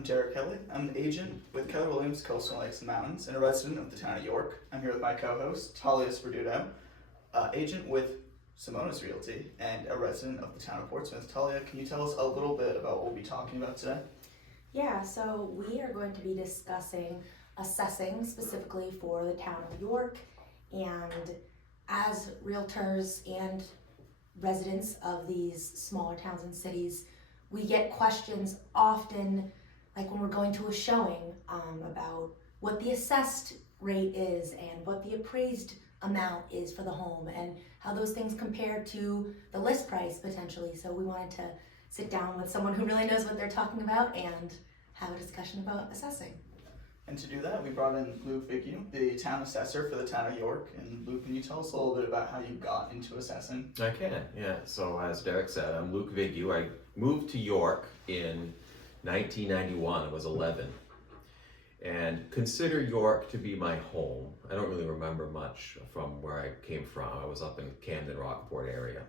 I'm Darryk A. I'm an agent with Keller Williams Coastal Lakes and Mountains and a resident of the town of York. I'm here with my co-host, Talia Spurduto, agent with Samonas Realty and a resident of the town of Portsmouth. Talia, can you tell us a little bit about what we'll be talking about today? Yeah, so we are going to be discussing assessing specifically for the town of York, and as realtors and residents of these smaller towns and cities, we get questions often, like when we're going to a showing, about what the assessed rate is and what the appraised amount is for the home and how those things compare to the list price potentially. So we wanted to sit down with someone who really knows what they're talking about and have a discussion about assessing. And to do that, we brought in Vigue, the town assessor for the town of York. And Luke, can you tell us a little bit about how you got into assessing? I can, yeah. So as Darryk said, I'm Vigue. I moved to York in 1991. I was 11. And consider York to be my home. I don't really remember much from where I came from. I was up in Camden, Rockport area.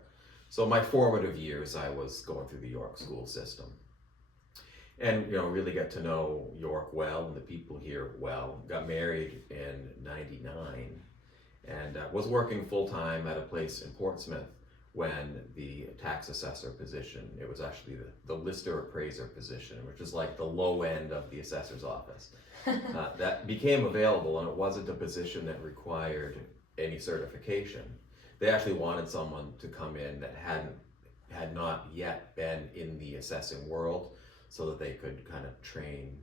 So my formative years, I was going through the York school system. And really got to know York well and the people here well. Got married in '99 and was working full-time at a place in Portsmouth when the tax assessor position, it was actually the lister appraiser position, which is like the low end of the assessor's office. That became available, and it wasn't a position that required any certification. They actually wanted someone to come in that had not yet been in the assessing world, so that they could kind of train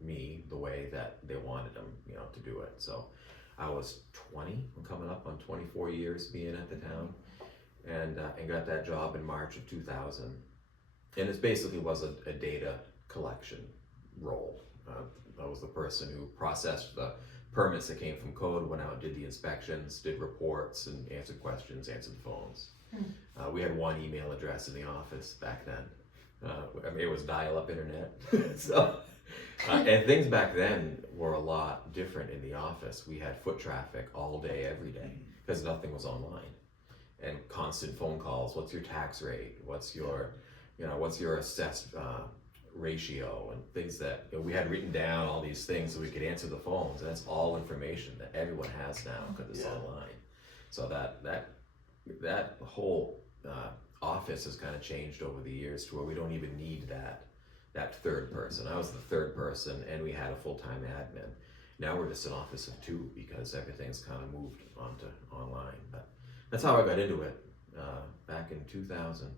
me the way that they wanted them, to do it. So I was 20, I'm coming up on 24 years being at the town, and got that job in March of 2000. And it basically was a data collection role. I was the person who processed the permits that came from code, went out and did the inspections, did reports, and answered questions, answered the phones. We had one email address in the office back then. It was dial-up internet. So, and things back then were a lot different in the office. We had foot traffic all day, every day, because nothing was online. And constant phone calls. What's your tax rate? What's your assessed ratio? And things that we had written down, all these things so we could answer the phones. And that's all information that everyone has now because it's online. So that whole office has kind of changed over the years to where we don't even need that third person. I was the third person, and we had a full-time admin. Now we're just an office of two because everything's kind of moved onto online. But that's how I got into it back in 2000.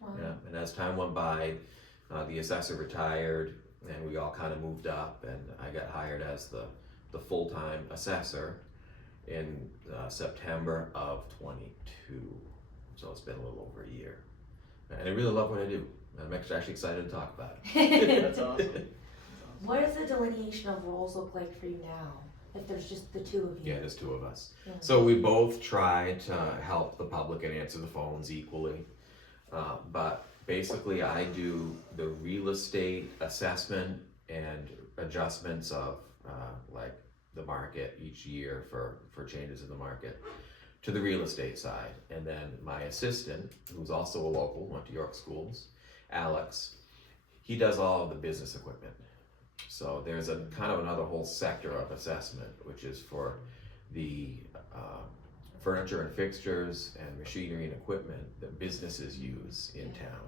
Wow. Yeah, and as time went by, the assessor retired, and we all kind of moved up, and I got hired as the full-time assessor in September of 22. So it's been a little over a year. And I really love what I do. I'm actually excited to talk about it. That's awesome. What does the delineation of roles look like for you now, if there's just the two of you? Yeah, there's two of us. Yeah. So we both try to help the public and answer the phones equally. But basically I do the real estate assessment and adjustments of like the market each year for changes in the market, to the real estate side. And then my assistant, who's also a local, went to York schools, Alex, he does all of the business equipment. So there's a kind of another whole sector of assessment, which is for the furniture and fixtures and machinery and equipment that businesses use in town.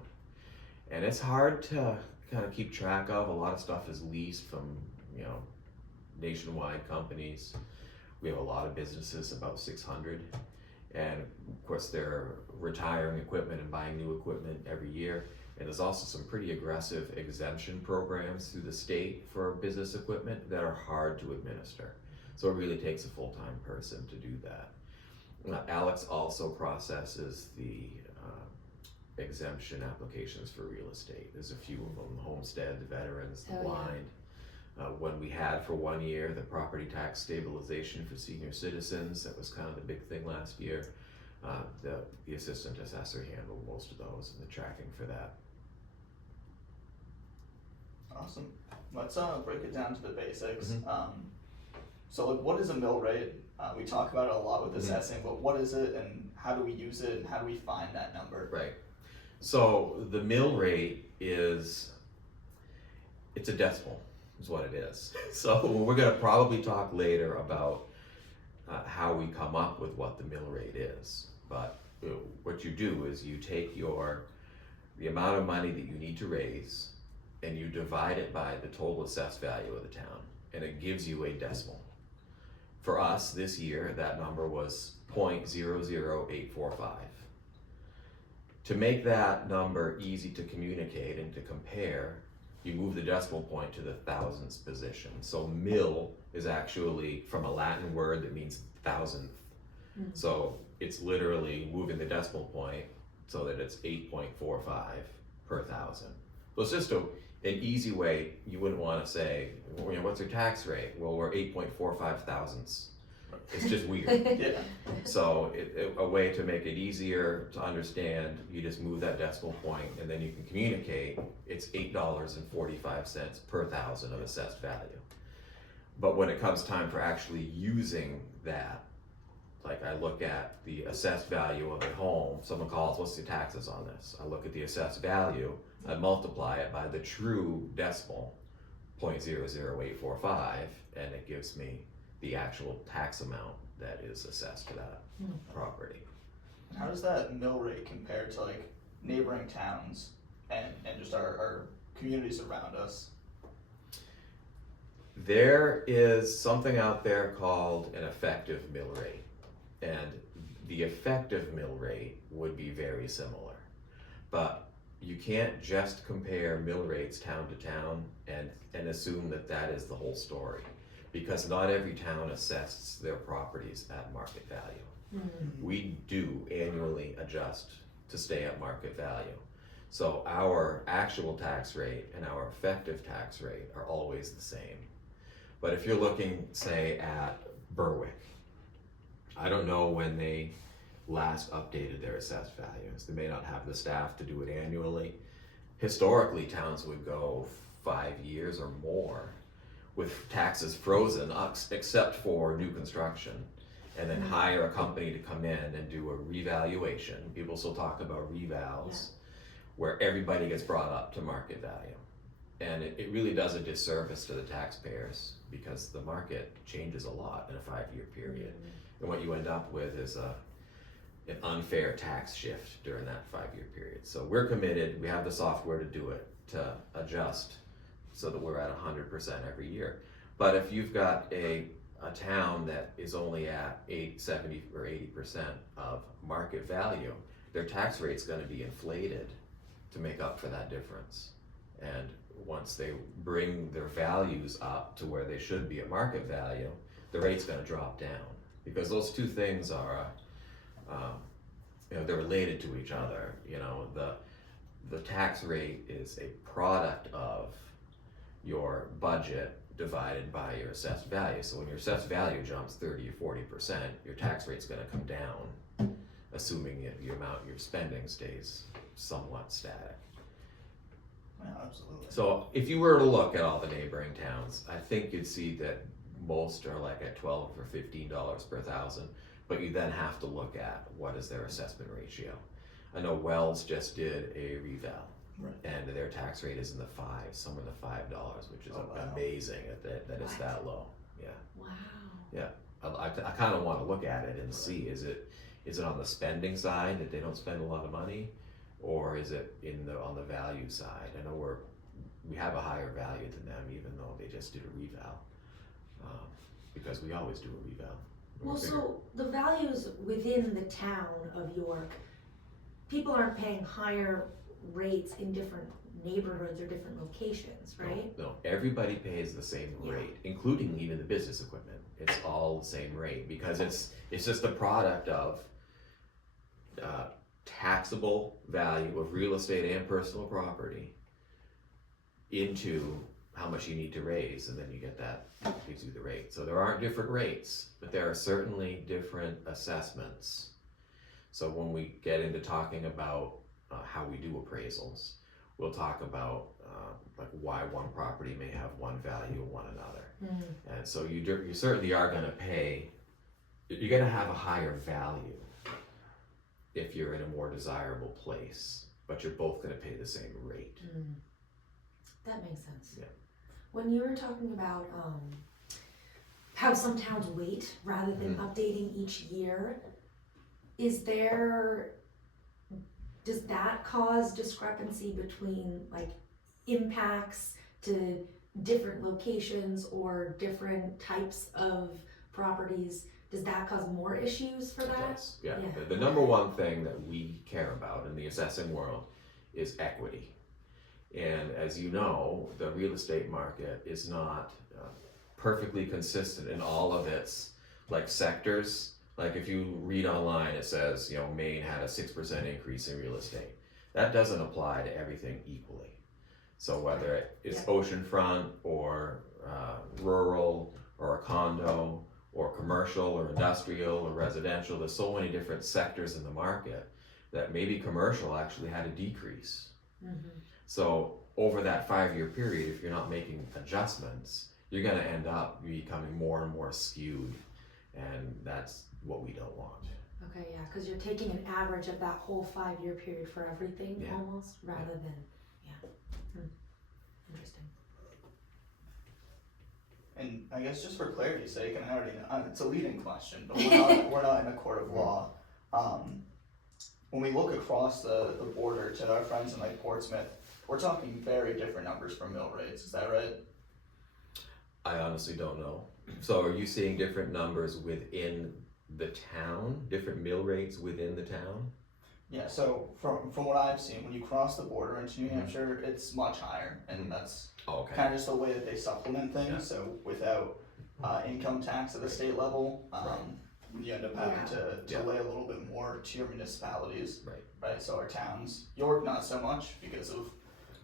And it's hard to kind of keep track of. A lot of stuff is leased from, nationwide companies. We have a lot of businesses, about 600, and of course they're retiring equipment and buying new equipment every year. And there's also some pretty aggressive exemption programs through the state for business equipment that are hard to administer. So it really takes a full-time person to do that. Alex also processes the exemption applications for real estate. There's a few of them: the homestead, the veterans, the blind. When we had for 1 year the property tax stabilization for senior citizens, that was kind of the big thing last year. The assistant assessor handled most of those and the tracking for that. Awesome. Let's break it down to the basics. So what is a mill rate? We talk about it a lot with assessing, but what is it and how do we use it and how do we find that number? Right. So the mill rate is it's a decimal, is what it is. So we're gonna probably talk later about how we come up with what the mill rate is. But what you do is you take the amount of money that you need to raise and you divide it by the total assessed value of the town, and it gives you a decimal. For us this year, that number was 0.00845. To make that number easy to communicate and to compare, you move the decimal point to the thousandths position. So mill is actually from a Latin word that means thousandth. So it's literally moving the decimal point so that it's 8.45 per thousand. So it's just an easy way. You wouldn't want to say, well, what's your tax rate? Well, we're 8.45 thousandths. It's just weird. Yeah. So a way to make it easier to understand, you just move that decimal point and then you can communicate it's $8.45 per thousand of assessed value. But when it comes time for actually using that, like I look at the assessed value of a home, someone calls, what's the taxes on this? I look at the assessed value, I multiply it by the true decimal, 0.00845, and it gives me the actual tax amount that is assessed to that property. How does that mill rate compare to like neighboring towns and just our communities around us? There is something out there called an effective mill rate, and the effective mill rate would be very similar. But you can't just compare mill rates town to town and assume that that is the whole story, because not every town assesses their properties at market value. We do annually adjust to stay at market value. So our actual tax rate and our effective tax rate are always the same. But if you're looking, say, at Berwick, I don't know when they last updated their assessed values. They may not have the staff to do it annually. Historically, towns would go 5 years or more with taxes frozen, except for new construction, and then hire a company to come in and do a revaluation. People still talk about revals, where everybody gets brought up to market value. And it really does a disservice to the taxpayers, because the market changes a lot in a 5-year period. And what you end up with is an unfair tax shift during that 5-year period. So we're committed, we have the software to do it, to adjust so that we're at 100% every year. But if you've got a town that is only at 70 or 80% of market value, their tax rate's gonna be inflated to make up for that difference. And once they bring their values up to where they should be at market value, the rate's gonna drop down. Because those two things are, they're related to each other. The tax rate is a product of your budget divided by your assessed value. So when your assessed value jumps 30 or 40%, your tax rate's gonna come down, assuming that the amount you're spending stays somewhat static. Yeah, absolutely. So if you were to look at all the neighboring towns, I think you'd see that most are like at $12 or $15 per thousand, but you then have to look at what is their assessment ratio. I know Wells just did a reval, Right. and their tax rate is in the fives, somewhere in the $5, which is wow. amazing that it's that low. Yeah. Wow. Yeah. I kind of want to look at it and see, is it on the spending side that they don't spend a lot of money, or is it on the value side? I know we have a higher value than them, even though they just did a reval, because we always do a reval. Well, so the values within the town of York, people aren't paying higher rates in different neighborhoods or different locations, right? No, everybody pays the same Yeah. rate, including even the business equipment. It's all the same rate, because it's just a product of taxable value of real estate and personal property into how much you need to raise, and then you get that, gives you the rate. So there aren't different rates, but there are certainly different assessments. So when we get into talking about how we do appraisals, we'll talk about like why one property may have one value and one another. And so you certainly are going to pay, you're going to have a higher value if you're in a more desirable place, but you're both going to pay the same rate. That makes sense. Yeah. When you were talking about how some towns wait rather than updating each year, does that cause discrepancy between like impacts to different locations or different types of properties? Does that cause more issues for It that? does, yeah. Yeah. The number one thing that we care about in the assessing world is equity. And as you know, the real estate market is not perfectly consistent in all of its like sectors. Like if you read online, it says, you know, Maine had a 6% increase in real estate. That doesn't apply to everything equally. So whether it is oceanfront or rural or a condo or commercial or industrial or residential, there's so many different sectors in the market that maybe commercial actually had a decrease. So over that 5-year period, if you're not making adjustments, you're gonna end up becoming more and more skewed, and that's what we don't want. Okay, yeah, because you're taking an average of that whole 5-year period for everything almost, rather than, Interesting. And I guess just for clarity's sake, and I already know, it's a leading question, but we're not in a court of law. When we look across the border to our friends in like Portsmouth, we're talking very different numbers for mill rates, is that right? I honestly don't know. So are you seeing different numbers within the town, different mill rates within the town? Yeah, so from what I've seen, when you cross the border into New Hampshire, it's much higher, and that's kind of just the way that they supplement things. Yeah. So without income tax at the state level, you end up having to lay a little bit more to your municipalities. Right. So our towns, York not so much because of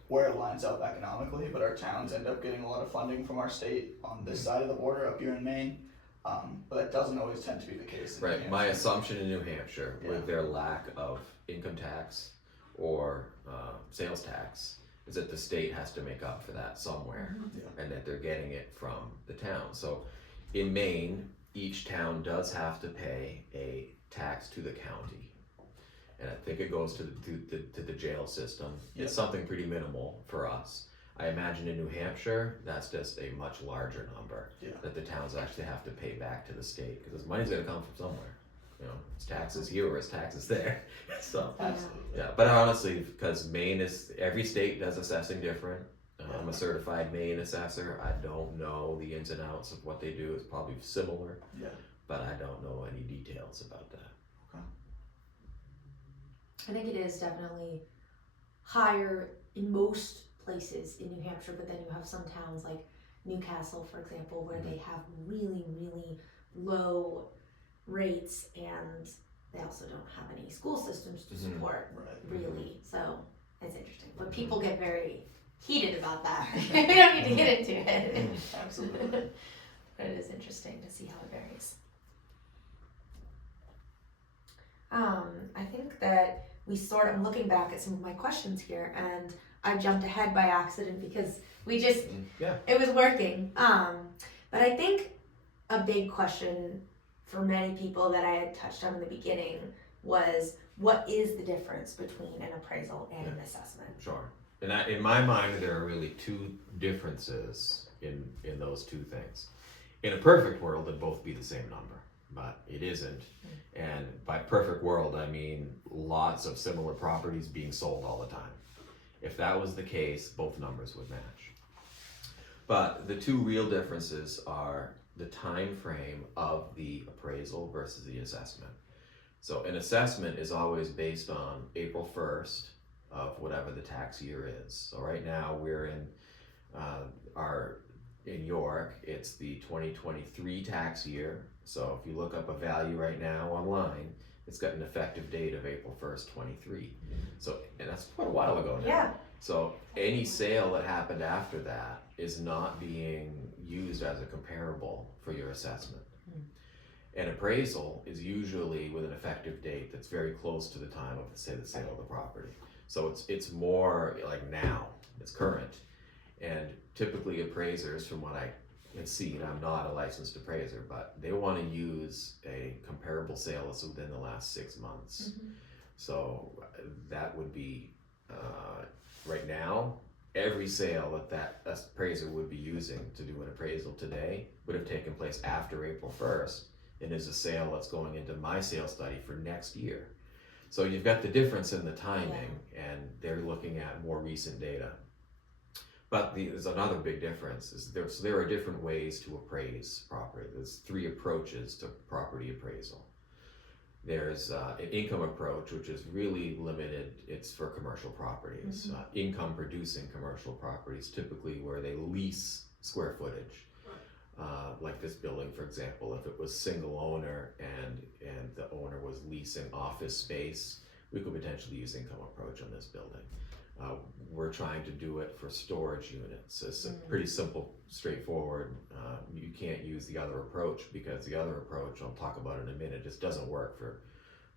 where it lines up economically, but our towns end up getting a lot of funding from our state on this side of the border up here in Maine. But that doesn't always tend to be the case. Right. My assumption in New Hampshire, with their lack of income tax or sales tax, is that the state has to make up for that somewhere, and that they're getting it from the town. So in Maine, each town does have to pay a tax to the county, and I think it goes to the jail system. It's something pretty minimal for us. I imagine in New Hampshire, that's just a much larger number that the towns actually have to pay back to the state, because money's gonna come from somewhere. You know, it's taxes here or it's taxes there. So, but honestly, because Maine is, every state does assessing different. I'm a certified Maine assessor. I don't know the ins and outs of what they do. It's probably similar, but I don't know any details about that. I think it is definitely higher in most places in New Hampshire, but then you have some towns like Newcastle, for example, where they have really, really low rates, and they also don't have any school systems to support, really. So it's interesting, but people get very heated about that. We don't need to get into it. Absolutely. But it is interesting to see how it varies. I think that I'm looking back at some of my questions here, and I jumped ahead by accident because it was working. But I think a big question for many people that I had touched on in the beginning was, what is the difference between an appraisal and an assessment? Sure. And in my mind, there are really two differences in those two things. In a perfect world, they'd both be the same number, but it isn't. And by perfect world, I mean lots of similar properties being sold all the time. If that was the case, both numbers would match. But the two real differences are the time frame of the appraisal versus the assessment. So an assessment is always based on April 1st of whatever the tax year is. So right now we're in York, it's the 2023 tax year. So if you look up a value right now online, it's got an effective date of April 1st, 23. So, and that's quite a while ago now. Yeah. So any sale that happened after that is not being used as a comparable for your assessment. An appraisal is usually with an effective date that's very close to the time of, say, the sale of the property. So it's more like now, it's current. And typically appraisers, from what I can see, and I'm not a licensed appraiser, but they want to use a comparable sale that's within the last 6 months. So that would be, right now, every sale that appraiser would be using to do an appraisal today would have taken place after April 1st, and is a sale that's going into my sales study for next year. So you've got the difference in the timing, and they're looking at more recent data. But there's another big difference, is there are different ways to appraise property. There's 3 approaches to property appraisal. There's an income approach, which is really limited. It's for commercial properties, income producing commercial properties, typically where they lease square footage. Like this building, for example, if it was single owner and the owner was leasing office space, we could potentially use income approach on this building. We're trying to do it for storage units. It's pretty simple, straightforward. You can't use the other approach, because the other approach, I'll talk about in a minute, just doesn't work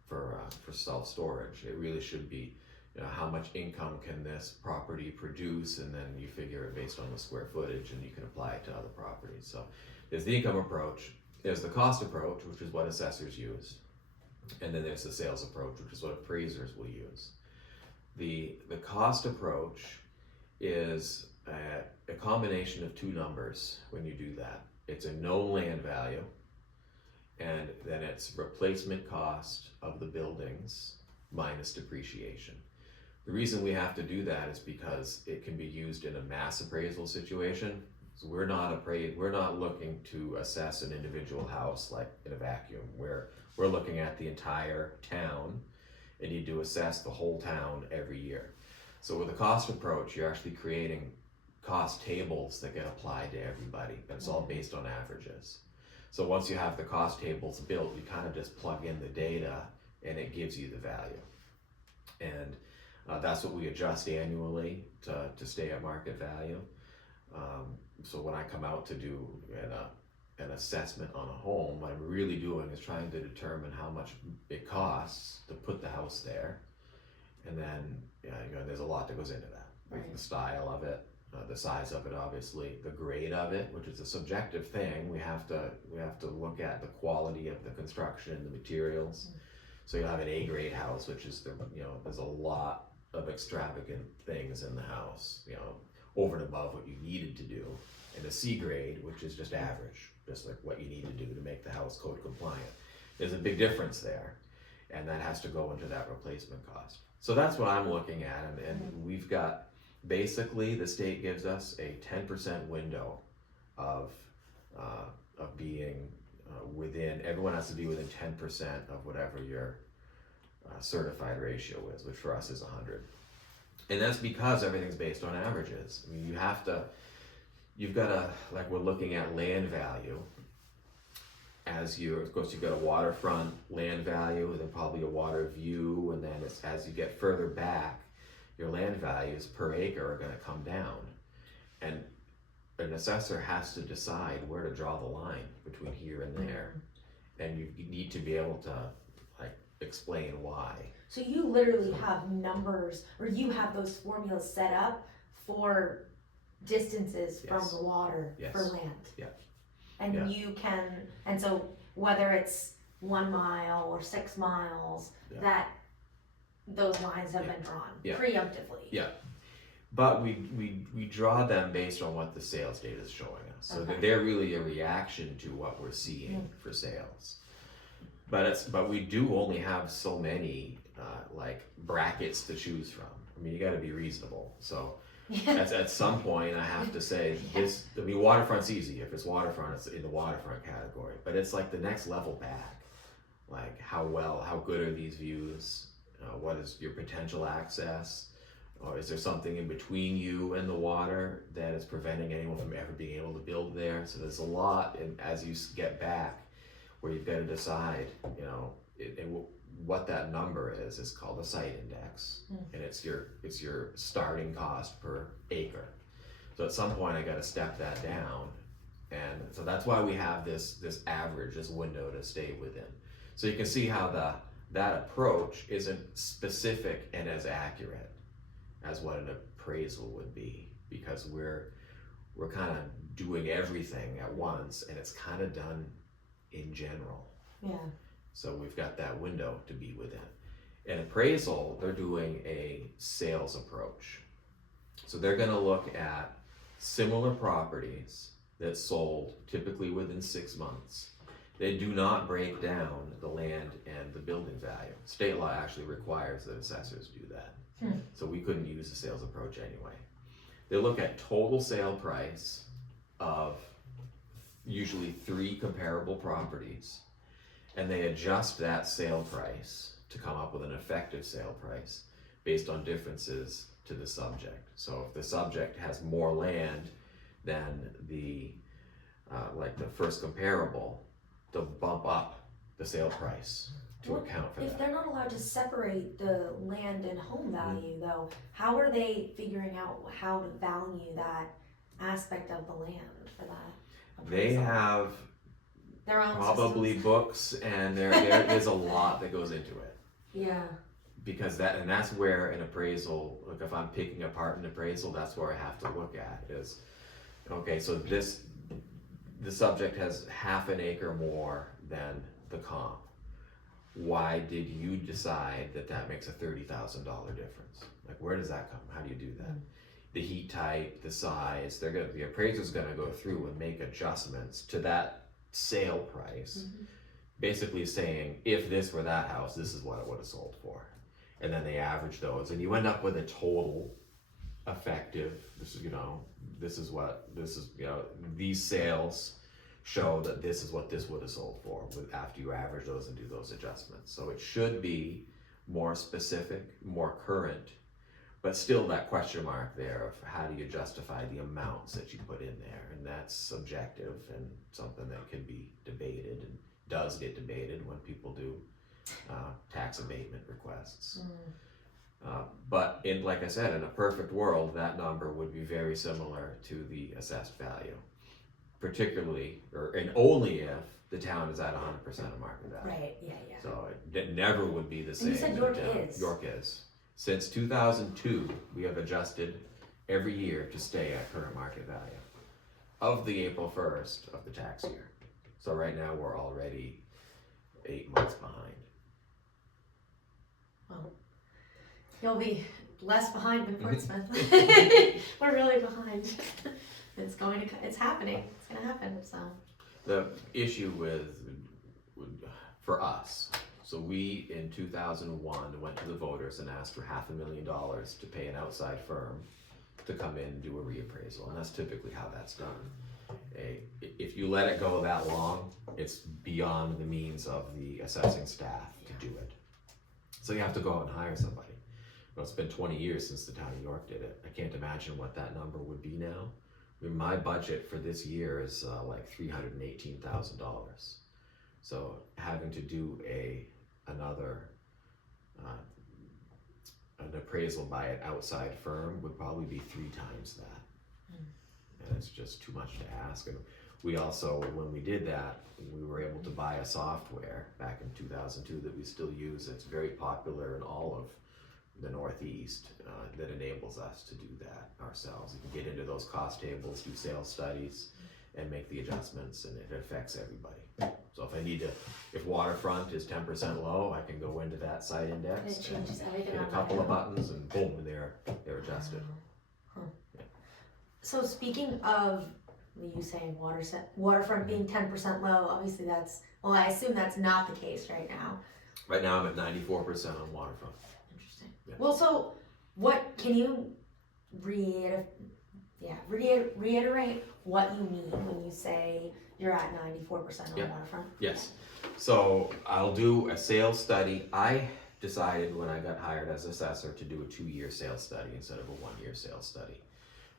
for self-storage. It really should be, how much income can this property produce, and then you figure it based on the square footage, and you can apply it to other properties. So there's the income approach, there's the cost approach, which is what assessors use, and then there's the sales approach, which is what appraisers will use. The cost approach is a combination of 2 numbers when you do that. It's a known land value, and then it's replacement cost of the buildings minus depreciation. The reason we have to do that is because it can be used in a mass appraisal situation. So we're not looking to assess an individual house like in a vacuum. We're looking at the entire town, and you do assess the whole town every year. So with the cost approach, you're actually creating cost tables that get applied to everybody. It's all based on averages. So once you have the cost tables built, you kind of just plug in the data, and it gives you the value. And that's what we adjust annually to stay at market value. So when I come out to do an assessment on a home, what I'm really doing is trying to determine how much it costs to put the house there. And then, there's a lot that goes into that. Like the style of it, the size of it, obviously, the grade of it, which is a subjective thing. We have to look at the quality of the construction, the materials. So you'll have an A grade house, which is there's a lot of extravagant things in the house, over and above what you needed to do, and a C grade, which is just average, just like what you need to do to make the house code compliant. There's a big difference there, and that has to go into that replacement cost. So that's what I'm looking at, and we've got, basically, the state gives us a 10% window of being within, everyone has to be within 10% of whatever your certified ratio is, which for us is 100. And that's because everything's based on averages. I mean, you've got to, like we're looking at land value, of course you've got a waterfront land value, and then probably a water view, and then as you get further back, your land values per acre are going to come down. And an assessor has to decide where to draw the line between here and there. And you need to be able to explain why. So you literally have numbers, or you have those formulas set up for distances from the water for land. Yeah. And you can, and so whether it's 1 mile or 6 miles, that those lines have been drawn preemptively. Yeah. But we draw them based on what the sales data is showing us. So they're really a reaction to what we're seeing for sales. But we do only have so many brackets to choose from. I mean, you got to be reasonable. So at some point, I have to say waterfront's easy. If it's waterfront, it's in the waterfront category. But it's like the next level back. Like how good are these views? What is your potential access? Or is there something in between you and the water that is preventing anyone from ever being able to build there? So there's a lot, and as you get back, where you've got to decide, what that number is called a site index, and it's your starting cost per acre. So at some point, I got to step that down, and so that's why we have this average, this window to stay within. So you can see how that approach isn't specific and as accurate as what an appraisal would be, because we're kind of doing everything at once, and it's kind of done in general. Yeah. So we've got that window to be within. In appraisal, they're doing a sales approach. So they're gonna look at similar properties that sold typically within 6 months. They do not break down the land and the building value. State law actually requires that assessors do that. So we couldn't use the sales approach anyway. They look at total sale price of usually 3 comparable properties, and they adjust that sale price to come up with an effective sale price based on differences to the subject. So if the subject has more land than the like the first comparable, they'll bump up the sale price to Well, account for If that. they're not allowed to separate the land and home value though, how are they figuring out how to value that aspect of the land for that They appraisal? have Their own probably systems? books, and there is a lot that goes into it. Yeah. Because that's where an appraisal, like if I'm picking apart an appraisal, that's where I have to look at is, okay, so the subject has half an acre more than the comp. Why did you decide that makes a $30,000 difference? Like, where does that come? How do you do that? The heat type, the size, the appraiser's gonna go through and make adjustments to that sale price, basically saying, if this were that house, this is what it would have sold for. And then they average those, and you end up with a total effective, these sales show that this is what this would have sold for after you average those and do those adjustments. So it should be more specific, more current, but still that question mark there of how do you justify the amounts that you put in there, and that's subjective and something that can be debated and does get debated when people do tax abatement requests. But like I said, in a perfect world, that number would be very similar to the assessed value, particularly, and only if the town is at 100% of market value. Right, yeah. So it never would be the same. And you said in York a town. is. York is. Since 2002, we have adjusted every year to stay at current market value of the April 1st of the tax year. So right now we're already 8 months behind. Well, you'll be less behind than Portsmouth. We're really behind. It's happening. It's gonna happen, so. The issue for us, so we in 2001 went to the voters and asked for $500,000 to pay an outside firm to come in and do a reappraisal, and that's typically how that's done. If you let it go that long, it's beyond the means of the assessing staff to do it. So you have to go out and hire somebody. Well, it's been 20 years since the town of York did it. I can't imagine what that number would be now. I mean, my budget for this year is like $318,000. So having to do another an appraisal by an outside firm would probably be 3 times that. And it's just too much to ask. And we also, when we did that, we were able to buy a software back in 2002 that we still use. It's very popular in all of the Northeast that enables us to do that ourselves. You can get into those cost tables, do sales studies, and make the adjustments, and it affects everybody. So if waterfront is 10% low, I can go into that site index. It changes everything Hit a on couple my of buttons and boom, and they're adjusted. Yeah. So speaking of you saying waterfront being 10% low, obviously I assume that's not the case right now. Right now I'm at 94% on waterfront. Interesting. Yeah. Well, so what can you reiterate what you mean when you say you're at 94% on waterfront? Yes. So I'll do a sales study. I decided when I got hired as assessor to do a 2-year sales study instead of a 1-year sales study,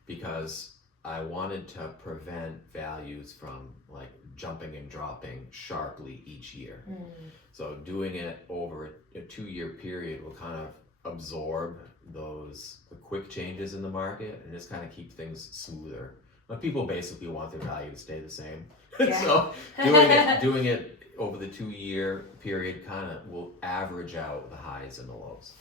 because I wanted to prevent values from like jumping and dropping sharply each year. So doing it over a 2-year period will kind of absorb the quick changes in the market and just kind of keep things smoother. But people basically want their value to stay the same. Yeah. So doing it over the 2-year period kind of will average out the highs and the lows.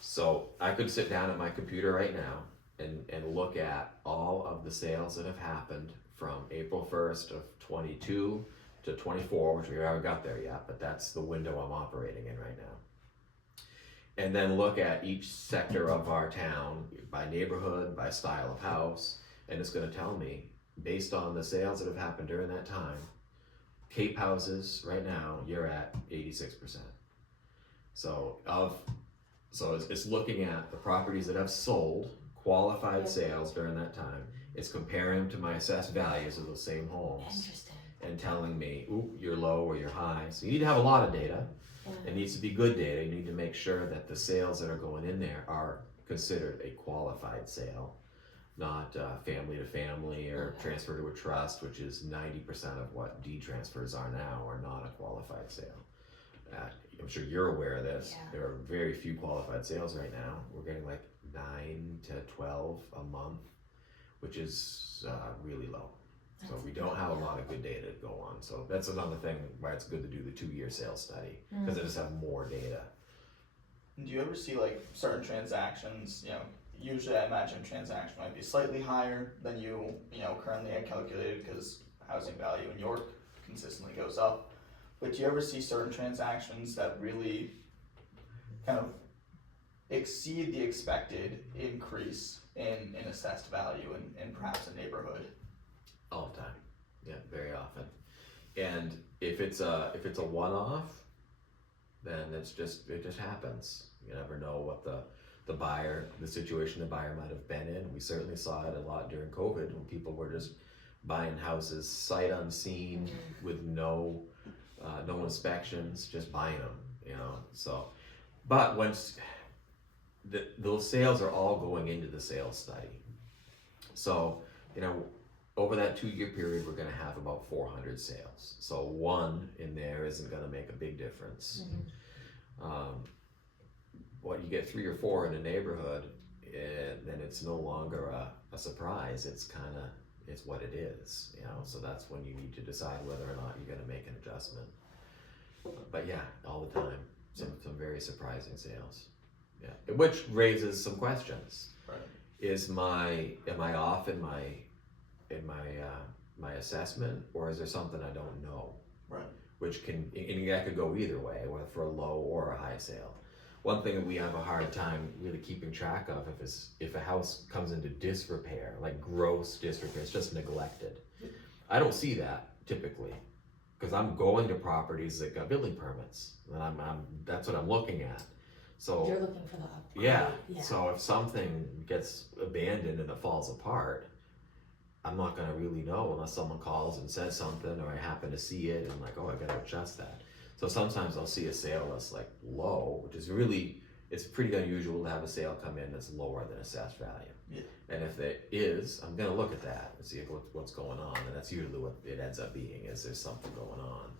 So I could sit down at my computer right now and look at all of the sales that have happened from April 1st of 22 to 24, which we haven't got there yet, but that's the window I'm operating in right now. and then look at each sector of our town by neighborhood, by style of house, and it's gonna tell me, based on the sales that have happened during that time, Cape houses, right now, you're at 86%. So it's looking at the properties that have sold, qualified sales during that time. It's comparing to my assessed values of those same homes. Interesting. And telling me, ooh, you're low or you're high. So you need to have a lot of data. Yeah. It needs to be good data. You need to make sure that the sales that are going in there are considered a qualified sale, not family to family or transfer to a trust, which is 90% of what deed transfers are now, are not a qualified sale. I'm sure you're aware of this. Yeah. There are very few qualified sales right now. We're getting like 9 to 12 a month, which is really low. So we don't have a lot of good data to go on. So that's another thing why it's good to do the 2-year sales study, because they just have more data. Do you ever see like certain transactions, usually I imagine a transaction might be slightly higher than you currently had calculated because housing value in York consistently goes up. But do you ever see certain transactions that really kind of exceed the expected increase in assessed value in perhaps a neighborhood? All the time, yeah, very often. And if it's a one-off, then it just happens. You never know what the situation the buyer might have been in. We certainly saw it a lot during COVID when people were just buying houses sight unseen with no inspections, just buying them. So, but once those sales are all going into the sales study, so over that 2-year period, we're gonna have about 400 sales. So one in there isn't gonna make a big difference. What you get 3 or 4 in a neighborhood, then it's no longer a surprise. It's what it is, So that's when you need to decide whether or not you're gonna make an adjustment. But yeah, all the time, some very surprising sales. Yeah, which raises some questions. Right. Am I off in my assessment, or is there something I don't know? Right. Which that could go either way, whether for a low or a high sale. One thing that we have a hard time really keeping track of if a house comes into disrepair, like gross disrepair, it's just neglected. I don't see that typically, because I'm going to properties that got building permits, and that's what I'm looking at. So you're looking for the upgrade. Yeah. So if something gets abandoned and it falls apart, I'm not gonna really know unless someone calls and says something, or I happen to see it and I'm like, oh, I gotta adjust that. So sometimes I'll see a sale that's like low, which is really, it's pretty unusual to have a sale come in that's lower than assessed value. Yeah. And if it is, I'm gonna look at that and see what's going on, and that's usually what it ends up being, is there's something going on.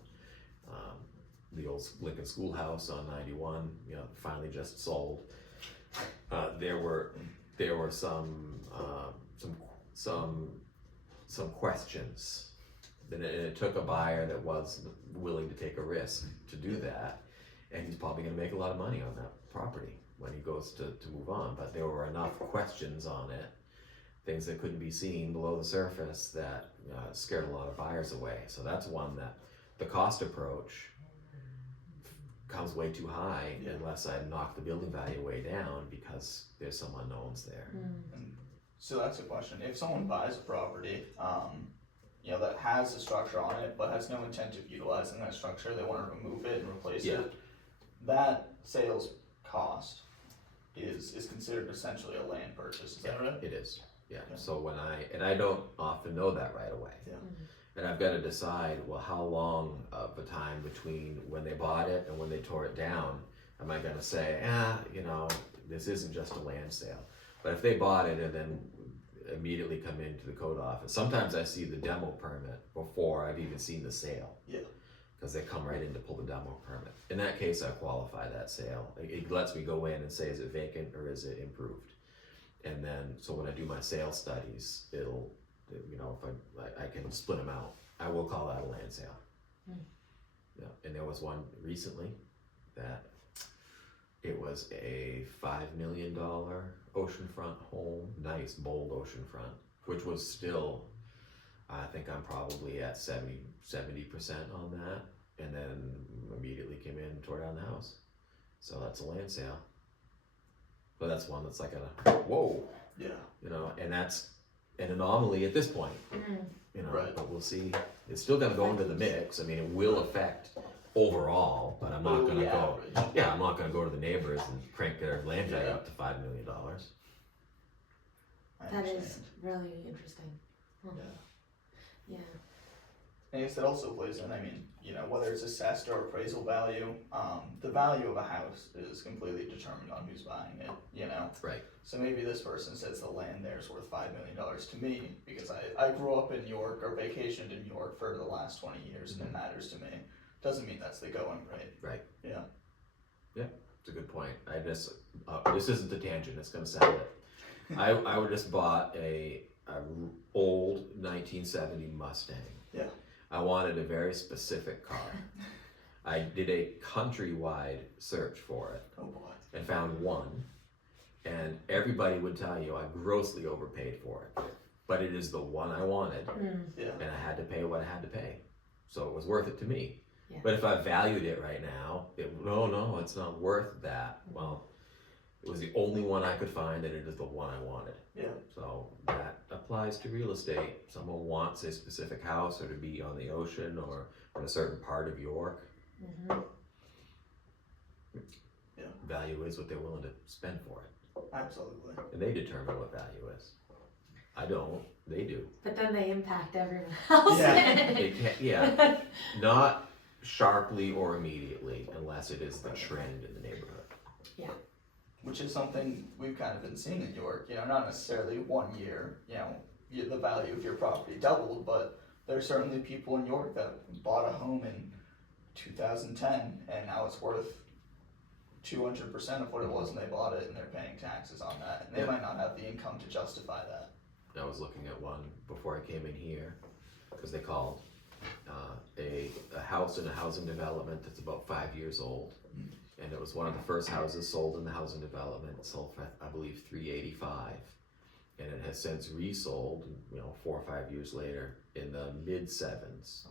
The old Lincoln Schoolhouse on 91, finally just sold. There were some questions. And it took a buyer that was willing to take a risk to do that, and he's probably going to make a lot of money on that property when he goes to move on. But there were enough questions on it, things that couldn't be seen below the surface, that scared a lot of buyers away. So that's one that the cost approach comes way too high unless I knock the building value way down, because there's some unknowns there. And so that's a question. If someone buys a property, that has a structure on it, but has no intent of utilizing that structure, they want to remove it and replace it, that sales cost is considered essentially a land purchase, is that right? It is, yeah. So I don't often know that right away. Yeah. And I've got to decide, well, how long of a time between when they bought it and when they tore it down am I going to say, this isn't just a land sale. But if they bought it and then immediately come into the code office, sometimes I see the demo permit before I've even seen the sale. Yeah. Because they come right in to pull the demo permit. In that case, I qualify that sale. It lets me go in and say, is it vacant or is it improved? And then, so when I do my sales studies, it'll, if I can split them out, I will call that a land sale. Yeah. And there was one recently that it was a $5 million oceanfront home, nice bold oceanfront, which was still, I think I'm probably at 70% on that, and then immediately came in and tore down the house. So that's a land sale. But that's one that's like whoa, Yeah. you know, and that's an anomaly at this point, you know, Right. but we'll see. It's still gonna go into the mix. I mean, it will affect overall, but I'm not gonna go, I'm not gonna go to the neighbors and crank their land value up to $5 million. That is really interesting. Huh. Yeah. Yeah. I guess that also plays in, I mean, you know, whether it's assessed or appraisal value, the value of a house is completely determined on who's buying it, you know? Right. So maybe this person says the land there is worth $5 million to me because I grew up in New York or vacationed in New York for the last 20 years and it matters to me. Doesn't mean that's the going rate. Right. Yeah. Yeah, it's a good point. I just, this isn't the tangent, it's gonna sound it. I would just bought a old 1970 Mustang. Yeah. I wanted a very specific car. I did a countrywide search for it. Oh boy. And found one. And everybody would tell you I grossly overpaid for it. But it is the one I wanted. Yeah. And I had to pay what I had to pay. So it was worth it to me. Yeah. But if I valued it right now, no, it's not worth that. Well, it was the only one I could find and it is the one I wanted. Yeah. So that applies to real estate. Someone wants a specific house or to be on the ocean or in a certain part of York. Yeah. Value is what they're willing to spend for it. Absolutely. And they determine what value is. I don't, they do. But then they impact everyone else. Yeah. They can't, not sharply or immediately unless it is the trend in the neighborhood. Which is something we've kind of been seeing in York, you know, not necessarily 1 year, you know, the value of your property doubled, but there's certainly people in York that bought a home in 2010 and now it's worth 200% of what it was when they bought it and they're paying taxes on that and they might not have the income to justify that. I was looking at one before I came in here because they called a house in a housing development that's about 5 years old. And it was one of the first houses sold in the housing development. It sold for, I believe, $385, and it has since resold, you know, 4 or 5 years later in the mid sevens,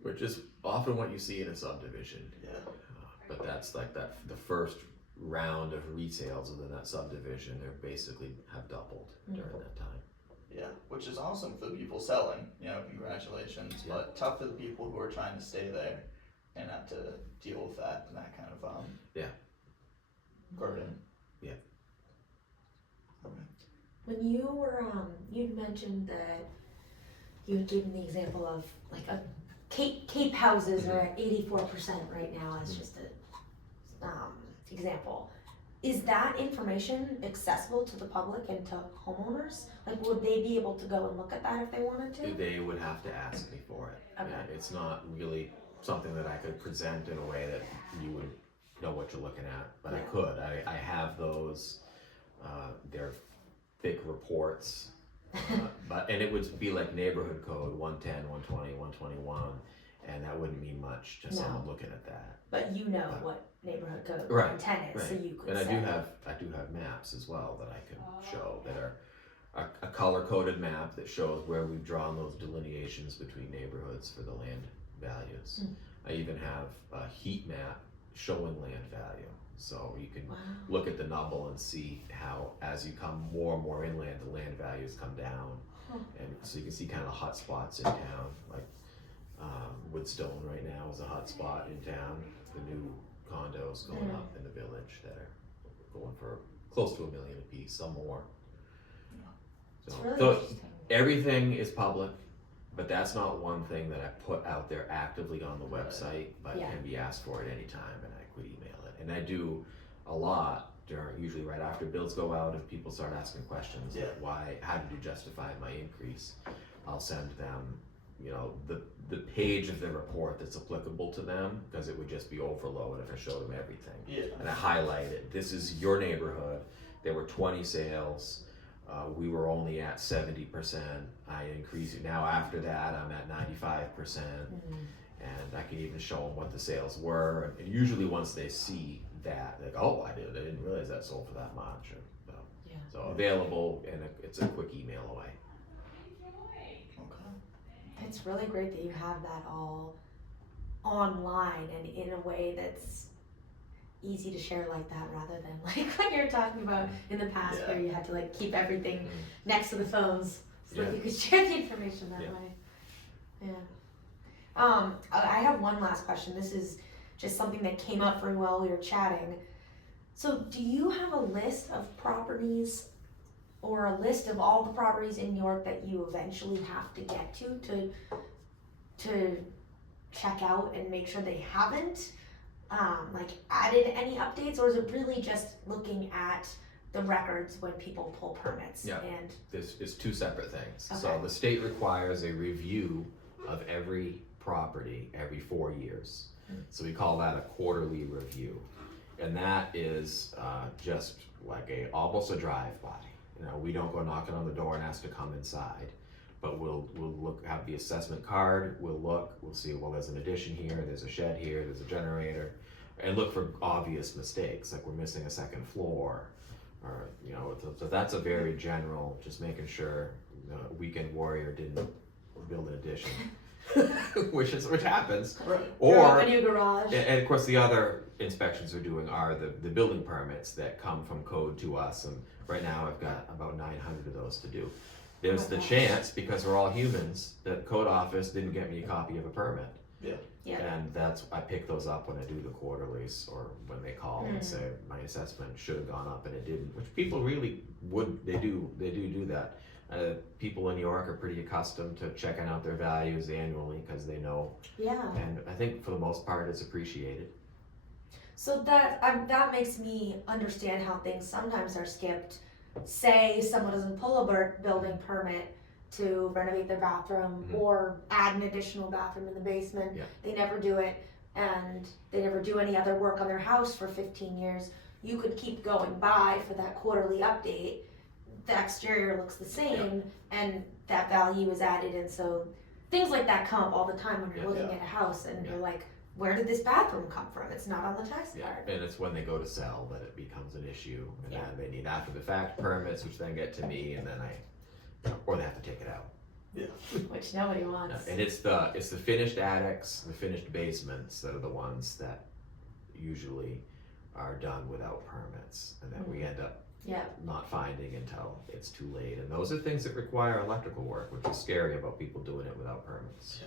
which is often what you see in a subdivision. Yeah. But that's like the first round of resales within that subdivision. They basically have doubled during that time. Yeah, which is awesome for the people selling. You know, congratulations. Yeah. But tough for the people who are trying to stay there and have to deal with that and that kind of burden. Yeah. Okay. When you were, you'd mentioned that you had given the example of like a Cape houses are at 84% right now as just a example. Is that information accessible to the public and to homeowners? Like, would they be able to go and look at that if they wanted to? They would have to ask me for it. Okay. Yeah, it's not really something that I could present in a way that you would know what you're looking at, but I could. I have those. They're thick reports, and it would be like neighborhood code 110, 120, 121, and that wouldn't mean much to someone looking at that. But you know what neighborhood code Right, 110 is, so you could and say. I do have maps as well that I can show that are a color-coded map that shows where we've drawn those delineations between neighborhoods for the land values. I even have a heat map showing land value, so you can look at the nubble and see how as you come more and more inland, the land values come down, and so you can see kind of hot spots in town, like Woodstone right now is a hot spot in town. The new condos going up in the village that are going for close to $1 million a piece, some more. It's So, really interesting. everything is public, but that's not one thing that I put out there actively on the website, but can be asked for at any time, and I could email it. And I do a lot usually right after bills go out, if people start asking questions, like how did you justify my increase? I'll send them, you know, the page of the report that's applicable to them, because it would just be overload if I showed them everything. Yeah. And I highlight it. This is your neighborhood. There were 20 sales. We were only at 70%. I increased it. Now after that, I'm at 95%. And I can even show them what the sales were. And usually once they see that, they go, oh, I didn't realize that sold for that much. So available, and it's a quick email away. It's really great that you have that all online and in a way that's easy to share like that rather than like when you're talking about in the past Yeah. where you had to like keep everything next to the phones so that Yeah. you could share the information that Yeah. way. Yeah. I have one last question. This is just something that came up very well we were chatting. So do you have a list of properties or a list of all the properties in York that you eventually have to get to check out and make sure they haven't like added any updates, or is it really just looking at the records when people pull permits? Yeah. And This is two separate things. So Okay. the state requires a review of every property every 4 years. So we call that a quarterly review. And that is just like almost a drive-by. You know, we don't go knocking on the door and ask to come inside, but we'll look, have the assessment card, we'll see, well, there's an addition here, there's a shed here, there's a generator, and look for obvious mistakes, like we're missing a second floor, or, you know, so that's a very general, just making sure the weekend warrior didn't build an addition, which happens. Right. throw up Or, a new garage. and of course, the other inspections we're doing are the building permits that come from code to us, and right now I've got about 900 of those to do. There's the gosh. chance, because we're all humans, that code office didn't get me a copy of a permit. Yeah. And I pick those up when I do the quarterlies, or when they call and say, my assessment should have gone up and it didn't, which people really they do that. People in New York are pretty accustomed to checking out their values annually, because they know, Yeah. and I think for the most part it's appreciated. So that makes me understand how things sometimes are skipped. Say someone doesn't pull a building permit to renovate their bathroom or add an additional bathroom in the basement. Yeah. They never do it, and they never do any other work on their house for 15 years. You could keep going by for that quarterly update. The exterior looks the same, and that value is added, and so things like that come up all the time when you're looking Yeah. at a house and Yeah. you're like, where did this bathroom come from? It's not on the tax Yeah, card. and it's when they go to sell that it becomes an issue, and Yeah. then they need after the fact permits, which then get to me, and then or they have to take it out. Which nobody wants. Yeah, and it's the finished attics, the finished basements that are the ones that usually are done without permits, and then we end up Yeah. not finding until it's too late. And those are things that require electrical work, which is scary about people doing it without permits,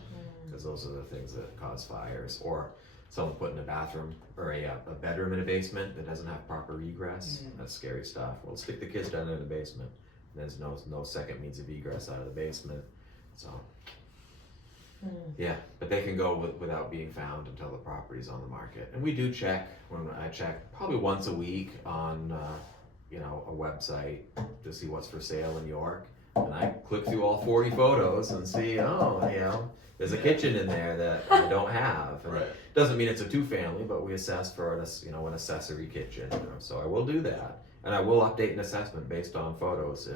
because those are the things that cause fires. Or someone putting a bathroom or a bedroom in a basement that doesn't have proper egress. That's scary stuff. Well, stick the kids down in the basement. There's no second means of egress out of the basement. So yeah, but they can go without being found until the property's on the market. And we do check. When I check probably once a week on a website to see what's for sale in York, and I click through all 40 photos and see, there's a kitchen in there that I don't have. And Right. it doesn't mean it's a two-family, but we assess for an accessory kitchen. So I will do that, and I will update an assessment based on photos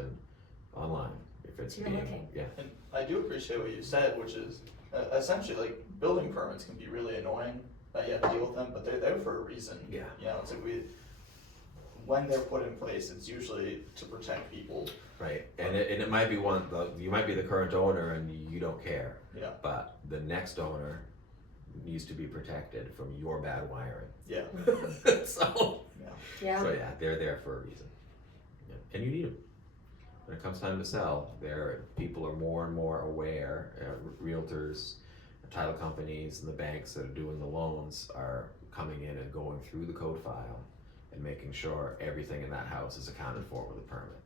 online if it's You're looking. yeah. And I do appreciate what you said, which is essentially like building permits can be really annoying that you have to deal with them, but they're there for a reason. Yeah. You know, it's like when they're put in place, it's usually to protect people. Right, and it might be you might be the current owner and you don't care, Yeah. but the next owner needs to be protected from your bad wiring. Yeah. so Yeah. yeah, they're there for a reason, and you need them. When it comes time to sell, people are more and more aware. Realtors, title companies, and the banks that are doing the loans are coming in and going through the code file and making sure everything in that house is accounted for with a permit.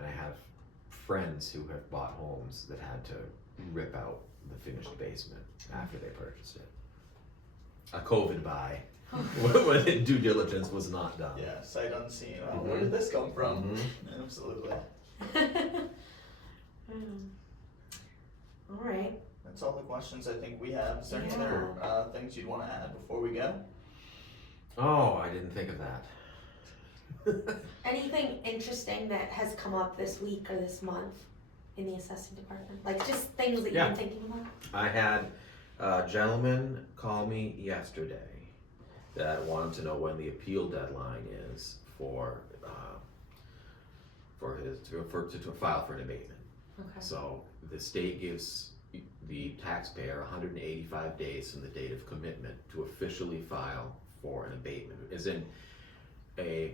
And I have friends who have bought homes that had to rip out the finished basement after they purchased it. A COVID buy when due diligence was not done. Yeah, sight unseen. Oh, where did this come from? Absolutely. All right. That's all the questions I think we have. Is there any other things you'd want to add before we go? Oh, I didn't think of that. Anything interesting that has come up this week or this month in the assessing department? Like just things that you've been thinking about? I had a gentleman call me yesterday that wanted to know when the appeal deadline is to file for an abatement. Okay. So the state gives the taxpayer 185 days from the date of commitment to officially file for an abatement, as in an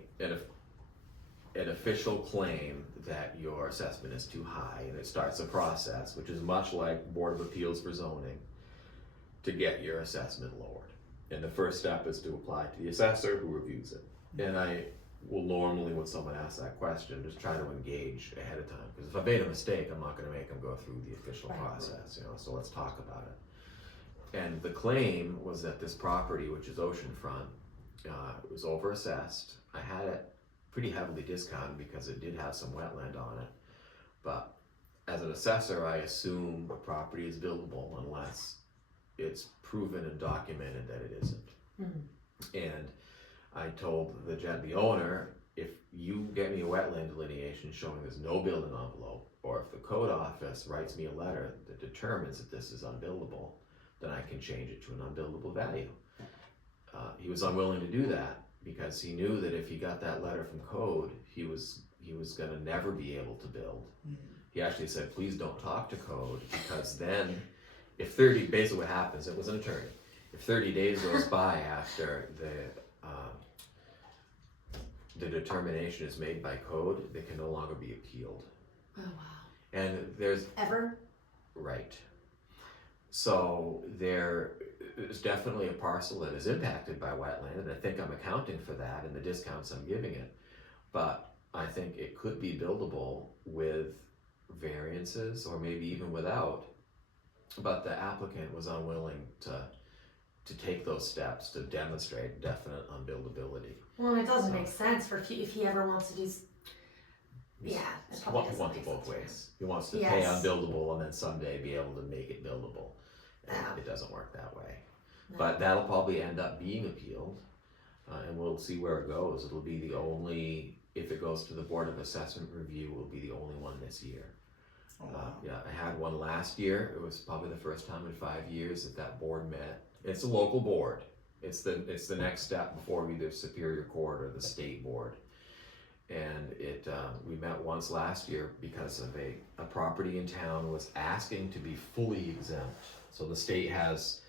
official claim that your assessment is too high, and it starts a process, which is much like Board of Appeals for zoning, to get your assessment lowered. And the first step is to apply to the assessor, who reviews it. And I will normally, when someone asks that question, just try to engage ahead of time, because if I made a mistake, I'm not gonna make them go through the official process, so let's talk about it. And the claim was that this property, which is oceanfront, it was overassessed. I had it pretty heavily discounted because it did have some wetland on it, but as an assessor, I assume a property is buildable unless it's proven and documented that it isn't. And I told the owner, if you get me a wetland delineation showing there's no building envelope, or if the code office writes me a letter that determines that this is unbuildable, then I can change it to an unbuildable value. He was unwilling to do that because he knew that if he got that letter from code, he was gonna never be able to build. He actually said, please don't talk to code, because then if 30, basically what happens, it was an attorney, if 30 days goes by after the determination is made by code, they can no longer be appealed. Oh, wow. And there's... Ever? Right. So there is definitely a parcel that is impacted by wetland, and I think I'm accounting for that in the discounts I'm giving it. But I think it could be buildable with variances, or maybe even without. But the applicant was unwilling to take those steps to demonstrate definite unbuildability. Well, it doesn't make sense for if he ever wants to do. Yeah, it probably He doesn't wants make it both sense. ways. He wants to pay unbuildable and then someday be able to make it buildable. And it doesn't work that way. No. But that'll probably end up being appealed, and we'll see where it goes. It'll be the only, if it goes to the Board of Assessment Review, it'll be the only one this year. Oh, wow. Yeah, I had one last year. It was probably the first time in 5 years that board met. It's a local board. It's the next step before either Superior Court or the state board. And we met once last year because of a property in town was asking to be fully exempt. So the state has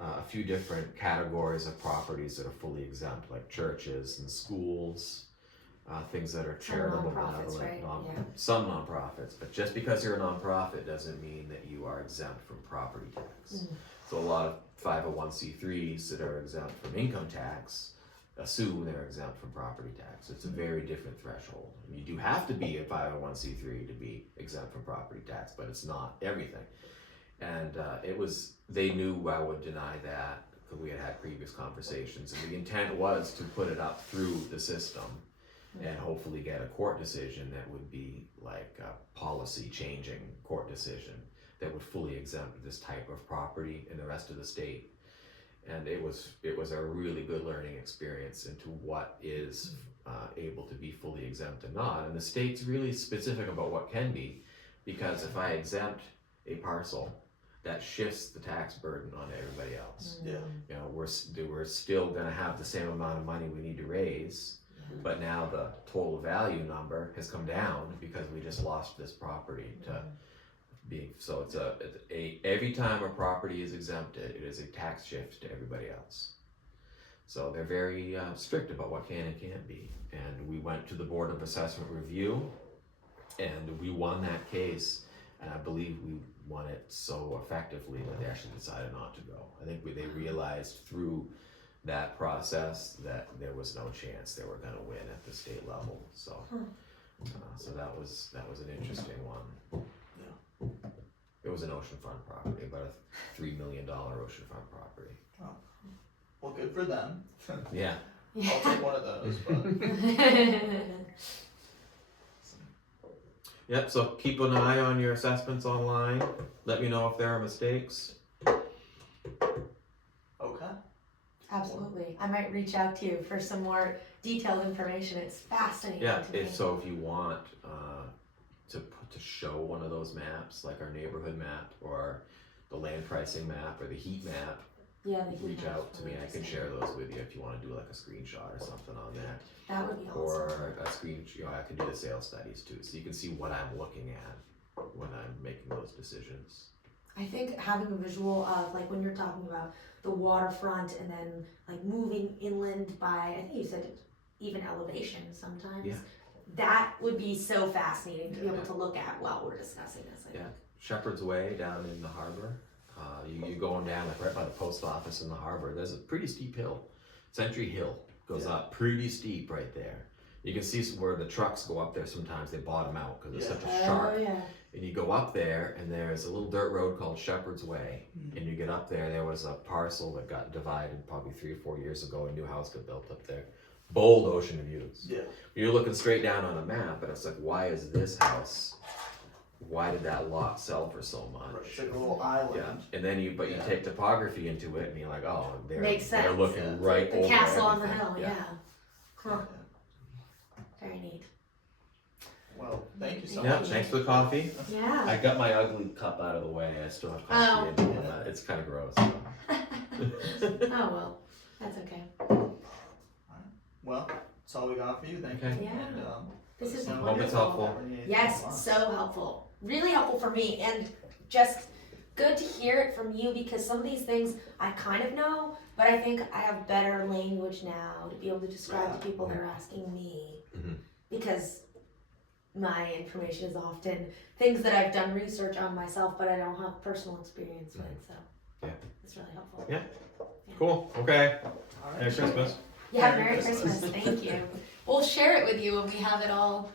a few different categories of properties that are fully exempt, like churches and schools, things that are charitable, benevolent, some nonprofits. But just because you're a nonprofit doesn't mean that you are exempt from property tax. So a lot of 501c3s that are exempt from income tax assume they're exempt from property tax. It's a very different threshold. You do have to be a 501c3 to be exempt from property tax, but it's not everything. And they knew I would deny that because we had previous conversations, and the intent was to put it up through the system and hopefully get a court decision that would be like a policy changing court decision that would fully exempt this type of property in the rest of the state. And it was a really good learning experience into what is able to be fully exempt and not. And the state's really specific about what can be, because if I exempt a parcel, that shifts the tax burden on everybody else. Yeah. You know, we're still gonna have the same amount of money we need to raise, but now the total value number has come down because we just lost this property to being, so it's every time a property is exempted, it is a tax shift to everybody else. So they're very strict about what can and can't be. And we went to the Board of Assessment Review, and we won that case, and I believe we won it so effectively that they actually decided not to go. I think they realized through that process that there was no chance they were going to win at the state level. So, so that was an interesting one. Yeah. It was an oceanfront property, about a $3 million oceanfront property. Oh. Well, good for them. Yeah. I'll take one of those. But... Yep, so keep an eye on your assessments online. Let me know if there are mistakes. Okay. Absolutely. I might reach out to you for some more detailed information. It's fascinating to me. If you want to show one of those maps, like our neighborhood map or the land pricing map or the heat map, reach out to me. I can share those with you if you want to do like a screenshot or something on that. That would be awesome. Or a I can do the sales studies too, so you can see what I'm looking at when I'm making those decisions. I think having a visual of like when you're talking about the waterfront and then like moving inland by, I think you said even elevation sometimes. Yeah. That would be so fascinating to be able to look at while we're discussing this. I Yeah. think. Shepherd's Way down in the harbor. You going down like right by the post office in the harbor. There's a pretty steep hill. Century Hill goes up pretty steep right there. You can see where the trucks go up there sometimes. They bottom out because it's such a sharp. Oh yeah. And you go up there, and there's a little dirt road called Shepherd's Way. And you get up there, there was a parcel that got divided probably 3 or 4 years ago. A new house got built up there. Bold ocean views. Yeah. You're looking straight down on a map, and it's like, why is this house? Why did that lot sell for so much? Right. It's like a little island. Yeah, and then you Yeah. take topography into it, and you're like, oh, Makes they're sense. looking Yeah. right The over castle on the everything. hill. Yeah. Huh. Yeah. Very neat. Well, thank you so Yeah, much. thanks for the coffee. Yeah. I got my ugly cup out of the way. I still have Oh. coffee in it. It's kind of gross. So. Oh well, that's okay. Well, that's all we got for you. Thank Okay. you. Yeah. And, This is let us know Hope it's helpful. whenever you need Yes, anything so else. helpful. Really helpful for me, and just good to hear it from you because some of these things I kind of know, but I think I have better language now to be able to describe to people that are asking me. Mhm. Because my information is often things that I've done research on myself, but I don't have personal experience with. So Yeah. it's really helpful. Yeah. Cool. Okay. All right. Merry Christmas. Yeah, Merry Merry Christmas. Christmas. Thank you. We'll share it with you when we have it all